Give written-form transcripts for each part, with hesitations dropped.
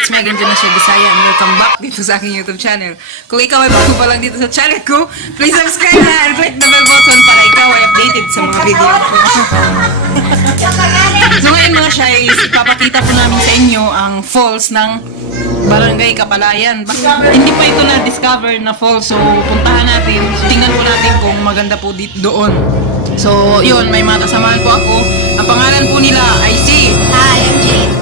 it's Megan Jonasha Bisaya and welcome back dito sa aking YouTube channel. Kung ikaw ay bago pa lang dito sa channel ko, please subscribe na and click the bell button para ikaw ay updated sa mga video ko. So ngayon mga Shais, ipapakita po namin sa inyo ang falls ng Barangay Kapalayan. Hindi pa ito na-discover na falls, so puntahan natin. Tingnan po natin kung maganda po dito doon. So yun, may mga kasamahan po ako. Ang pangalan po nila ay si... Hi, I'm Jane.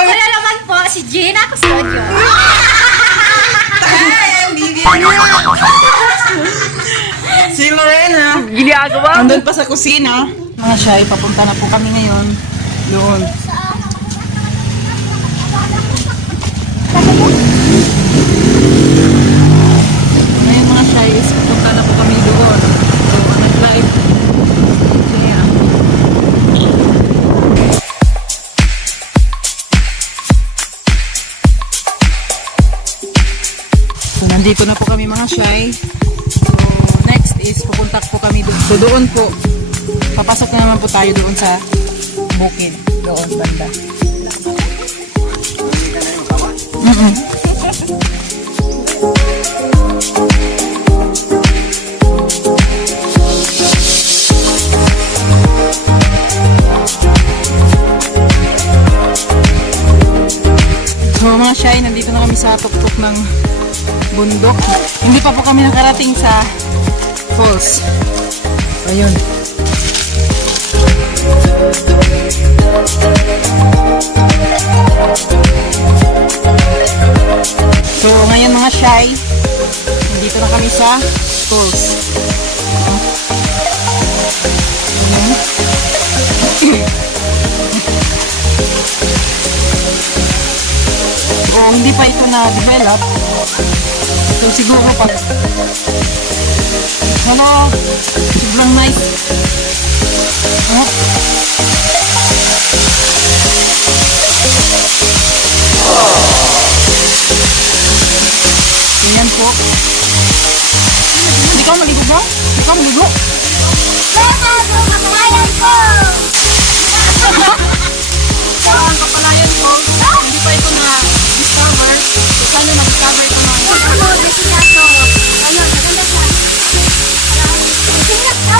Wala naman po, si Jane ako studio. Si Lorena. Ginagawa. Nandun pa sa kusina. Mga Shy, papunta na po kami ngayon. Doon. Ngayon mga Shy, papunta na po kami doon. So, nag-live. Kaya. So, nandito na po kami mga Shy. Next is pupunta po kami doon. So doon po, papasok na naman po tayo doon sa bukid. Doon banda. So mga Shy, nandito na kami sa tuktok ng bundok. Hindi pa po kami nakarating sa falls. Ayun. So ngayon mga Shy, nandito na kami sa falls. Ayun. So hindi pa ito na-develop. So siguro pag sobrang nice. Ayan po. Hindi ka maligo ba? Hindi ka maligo? Kapalayan ko! So ang Kapalayan ko, hindi pa ito na-discover. So sana na-discover ito na. Ayun, maganda siya. Tingnan ka.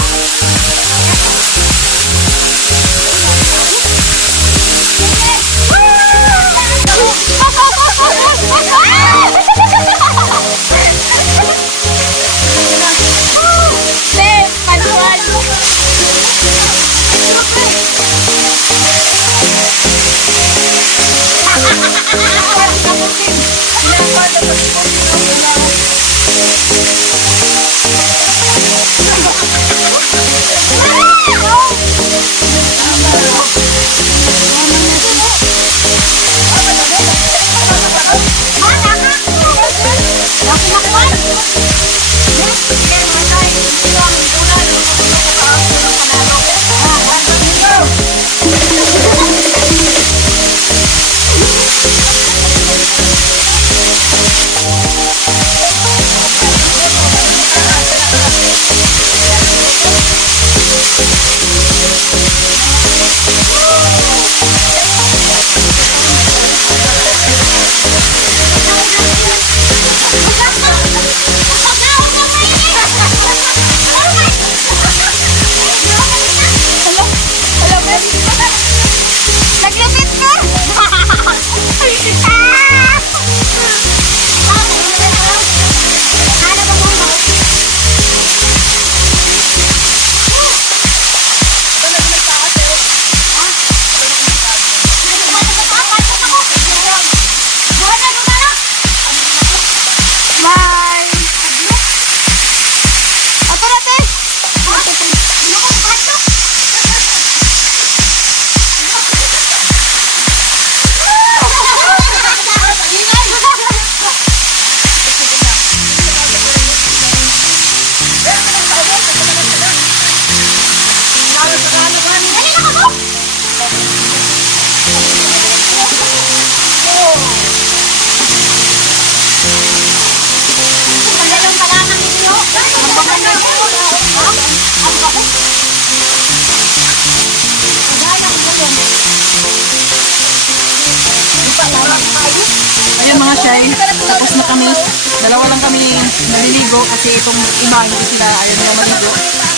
kami. Dalawa lang kami naliligo kasi itong iba hindi sila ayaw nila maligo.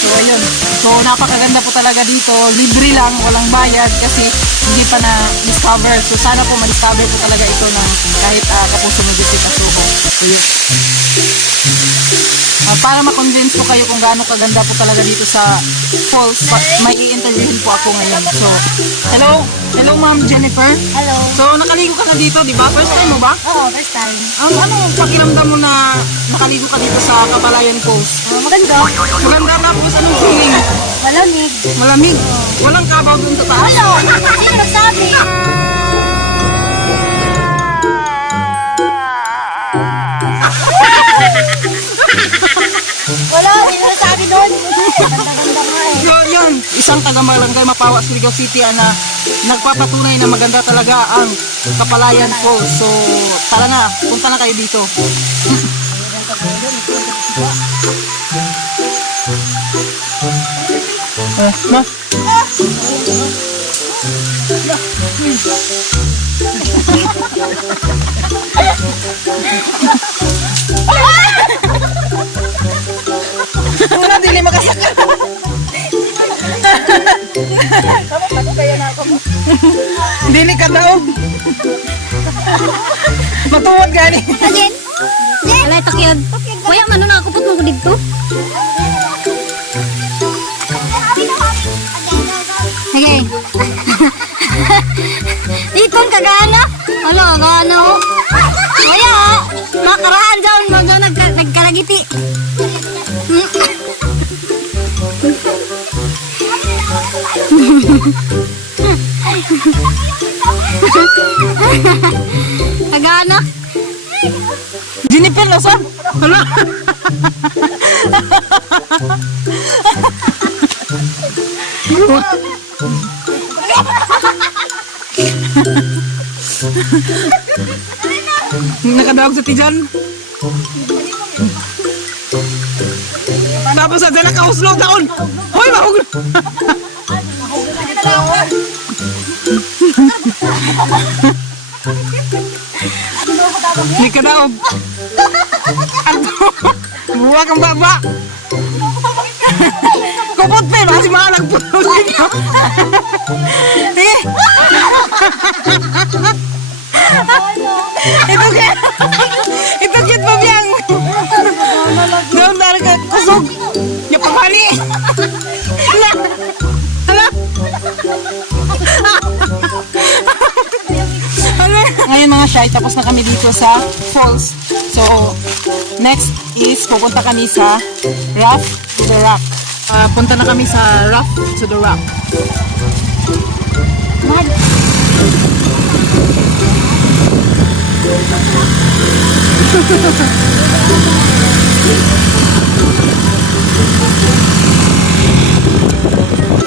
So ayun. So napakaganda po talaga dito. Libre lang, walang bayad kasi hindi pa na-discover. So sana po ma-discover po talaga ito ng kahit Kapuso Medici Kasuho. So yun. Para ma-convince po kayo kung gaano kaganda po talaga dito sa falls, may i-interviewin po ako ngayon. So, hello Ma'am Jennifer. Hello. So, nakaligo ka na dito, di ba? First time mo ba? Oo, first time. Ano pakiramdam mo na nakaligo ka dito sa Kapalayan Falls? Maganda. Maganda tapos anong feeling? Malamig. Malamig. Walang kabaw dun sa taas. Hello. Sino nagsabi? Wala, sino nagsabi nun? Ganda-ganda nga eh. Yun, isang taga-Barangay Mapawa, Surigao City na nagpapatunay na maganda talaga ang Kapalayan Falls. So, tara na, punta na kayo dito. Wala, dili makasakal. Dili ka daog. Matuwad gani. Again? Wala, takyod. Kuya, mano na ako put mo ko dito? Sige. Ikon kagana? Ano, kagana ko? Kaya, makaraan dyan, nagkaragiti. Kagana? Jennifer, nasa? Hala. Nakadawag sa tijan. Tapos sa dyan nakauslo taon. Hoy, mahug. Hindi ka daog. Buwa kang baba. Kupot pa, baka si mga nagpuno dito. Sige. Ito kit pa biyang. Doon na ka kusog. Yung pamali. Hala. Hala. Ngayon mga shy, tapos na kami dito sa falls. So, next is pupunta kami sa Raft to the Rock. Punta na kami sa Raft to the Rock.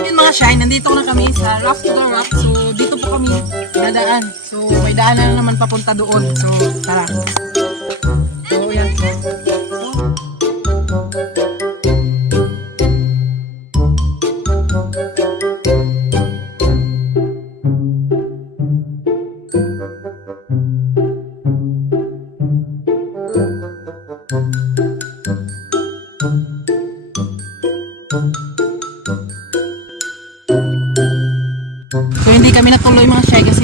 Yun mga shy, nandito na kami sa Raft to the Rock. So, dito po kami dadaan. So, may daanan na naman papunta doon. So, tara. So, yan. So hindi kami natuloy mga shy kasi